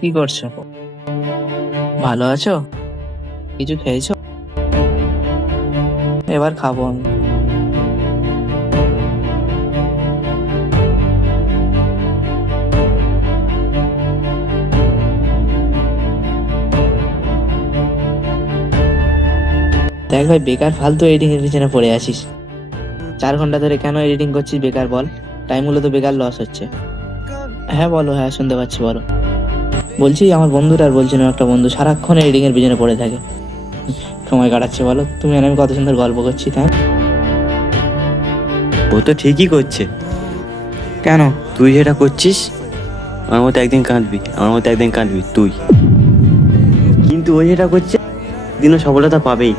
কি করছো? ভালো আছো? কিছু খেয়েছো? এবার খাবো আমি। দেখ ভাই, বেকার ফালতু এডিটিং এর পিছনে পড়ে আছিস। 4 ঘন্টা ধরে কেন এডিটিং করছিস বেকার বল? টাইমগুলো তো বেকার লস হচ্ছে। হ্যাঁ বলো, হ্যাঁ শুনতে পাচ্ছি, বলো। বলছি আমার বন্ধুটা আর বলছিল, একটা বন্ধু সারাক্ষণ এডিটিং এর পিছনে পড়ে থাকে, সময় কাটাচ্ছে। বলো তুমি আর আমি কত সুন্দর গল্প করছি, তাই না? ও তো ঠিকই করছে। কেন? তুই যেটা করছিস আমার মতো একদিন কাঁদবি, তুই। কিন্তু ও যেটা করছে দিনও সফলতা পাবেই।